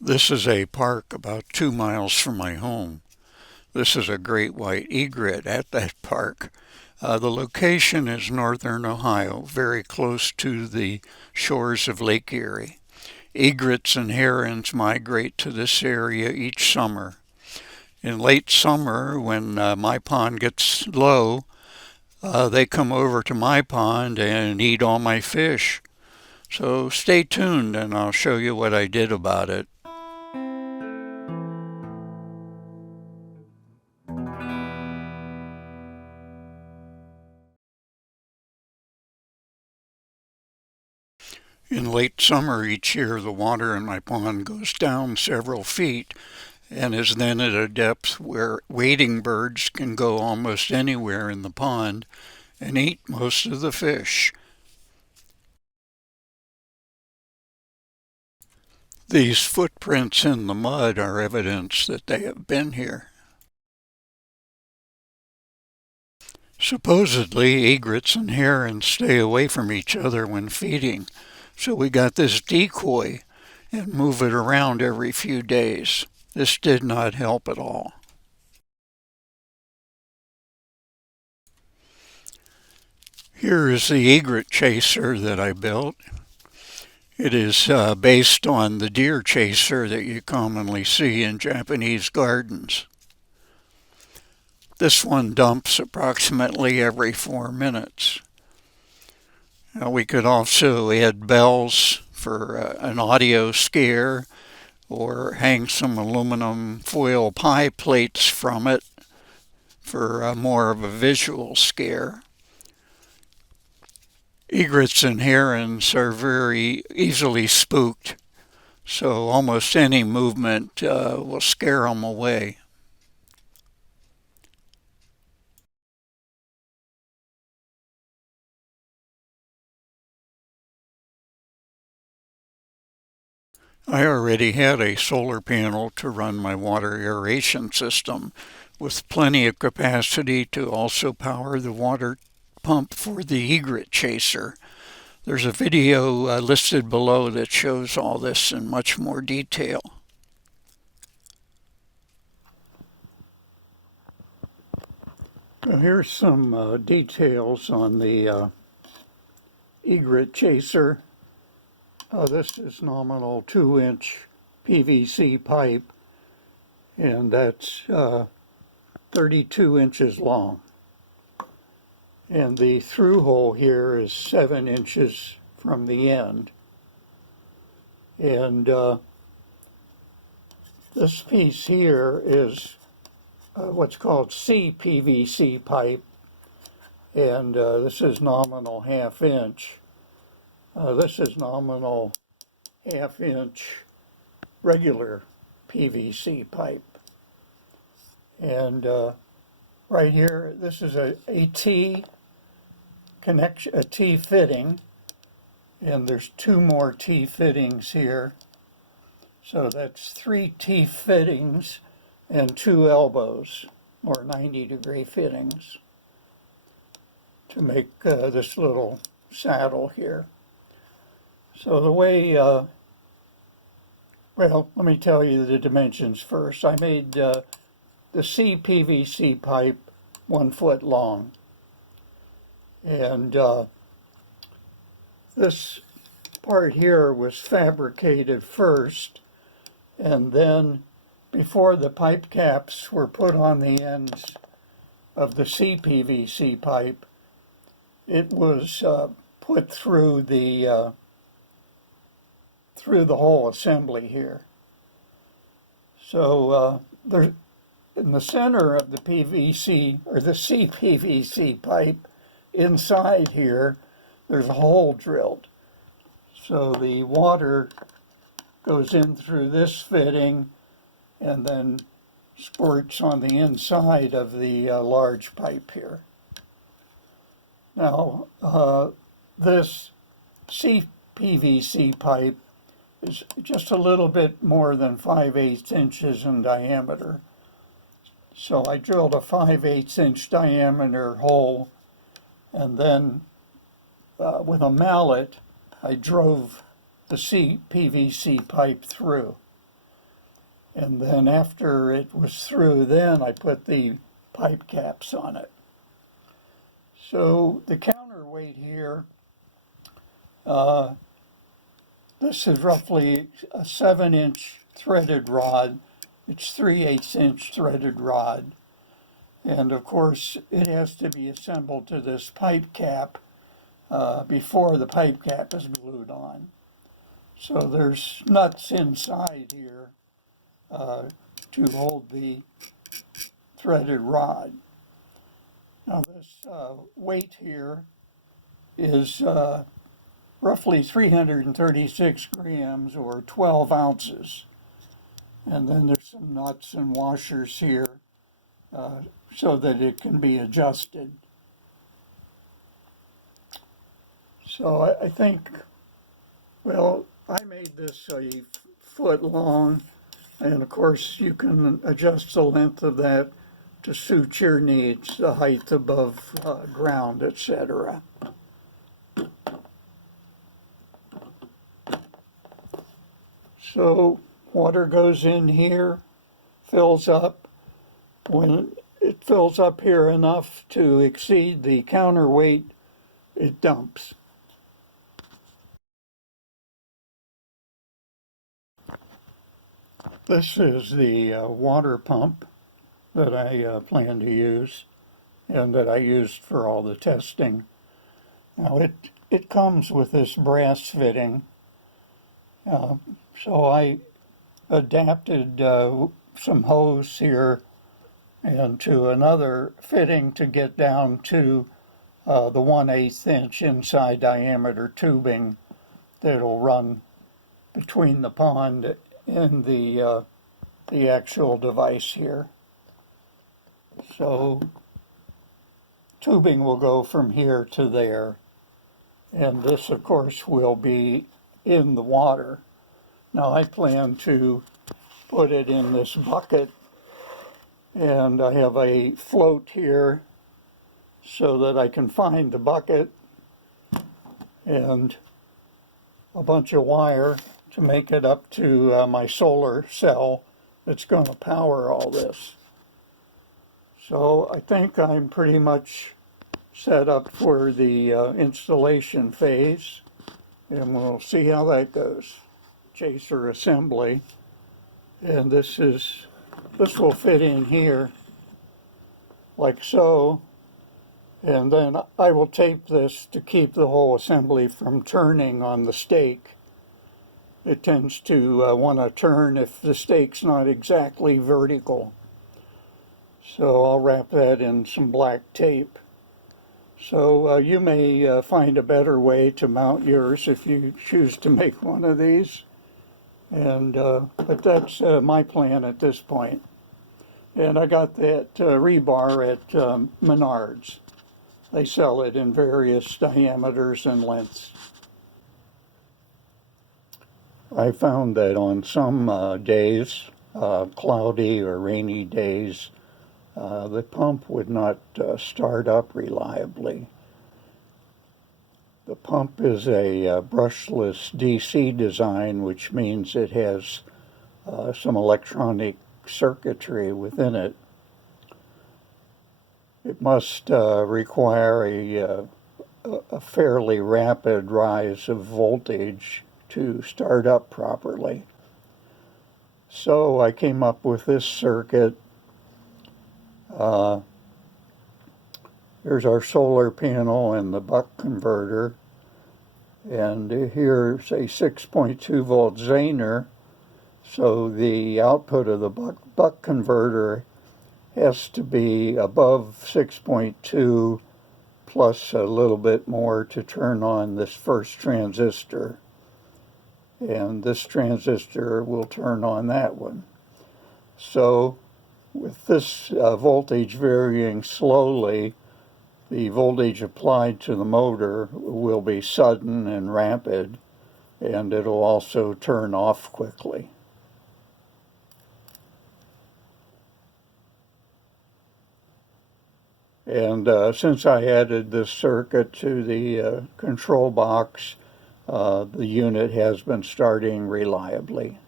This is a park about 2 miles from my home. This is a great white egret at that park. The location is northern Ohio, very close to the shores of Lake Erie. Egrets and herons migrate to this area each summer. In late summer, when my pond gets low, they come over to my pond and eat all my fish. So stay tuned and I'll show you what I did about it. In late summer each year, the water in my pond goes down several feet and is then at a depth where wading birds can go almost anywhere in the pond and eat most of the fish. These footprints in the mud are evidence that they have been here. Supposedly, egrets and herons stay away from each other when feeding, so we got this decoy and move it around every few days. This did not help at all. Here is the egret chaser that I built. It is based on the deer chaser that you commonly see in Japanese gardens. This one dumps approximately every 4 minutes. Now we could also add bells for an audio scare or hang some aluminum foil pie plates from it for more of a visual scare. Egrets and herons are very easily spooked, so almost any movement will scare them away. I already had a solar panel to run my water aeration system, with plenty of capacity to also power the water pump for the egret chaser. There's a video listed below that shows all this in much more detail. Well, here's some details on the egret chaser. This is nominal 2-inch PVC pipe, and that's 32 inches long. And the through hole here is 7 inches from the end. And this piece here is what's called CPVC pipe, and this is nominal 1/2 inch. This is nominal 1/2 inch regular PVC pipe. And right here, this is a T connection, a T fitting, and there's 2 more T fittings here. So that's 3 T fittings and 2 elbows, or 90-degree fittings, to make this little saddle here. So the way, well, let me tell you the dimensions first. I made the CPVC pipe 1 foot long. And this part here was fabricated first, and then before the pipe caps were put on the ends of the CPVC pipe, it was put through the whole assembly here. So there, in the center of the PVC or the CPVC pipe, inside here, there's a hole drilled. So the water goes in through this fitting and then squirts on the inside of the large pipe here. Now, this CPVC pipe is just a little bit more than 5/8 inches in diameter. So I drilled a 5/8 inch diameter hole, and then with a mallet, I drove the CPVC pipe through. And then after it was through, then I put the pipe caps on it. So the counterweight here, uh, this is roughly a 7-inch threaded rod. It's 3/8 inch threaded rod. And of course, it has to be assembled to this pipe cap before the pipe cap is glued on. So there's nuts inside here to hold the threaded rod. Now this weight here is roughly 336 grams or 12 ounces. And then there's some nuts and washers here so that it can be adjusted. So I think, well, I made this a foot long, and of course you can adjust the length of that to suit your needs, the height above ground, etc. So water goes in here, fills up. When it fills up here enough to exceed the counterweight, it dumps. This is the water pump that I plan to use and that I used for all the testing. Now it comes with this brass fitting, so I adapted some hose here and to another fitting to get down to the 1/8 inch inside diameter tubing that'll run between the pond and the actual device here. So tubing will go from here to there, and this of course will be in the water. Now I plan to put it in this bucket, and I have a float here so that I can find the bucket and a bunch of wire to make it up to my solar cell that's going to power all this. So I think I'm pretty much set up for the installation phase, and we'll see how that goes. Chaser assembly, and this will fit in here like so, and then I will tape this to keep the whole assembly from turning on the stake. It tends to want to turn if the stake's not exactly vertical. So I'll wrap that in some black tape. So you may find a better way to mount yours if you choose to make one of these. And but that's my plan at this point. And I got that rebar at Menards. They sell it in various diameters and lengths. I found that on some days, cloudy or rainy days, the pump would not start up reliably. The pump is a brushless DC design, which means it has some electronic circuitry within it. It must require a fairly rapid rise of voltage to start up properly. So I came up with this circuit. Here's our solar panel and the buck converter, and here's a 6.2 volt Zener. So the output of the buck converter has to be above 6.2 plus a little bit more to turn on this first transistor. And this transistor will turn on that one. So with this voltage varying slowly, the voltage applied to the motor will be sudden and rapid, and it'll also turn off quickly. And since I added this circuit to the control box, the unit has been starting reliably.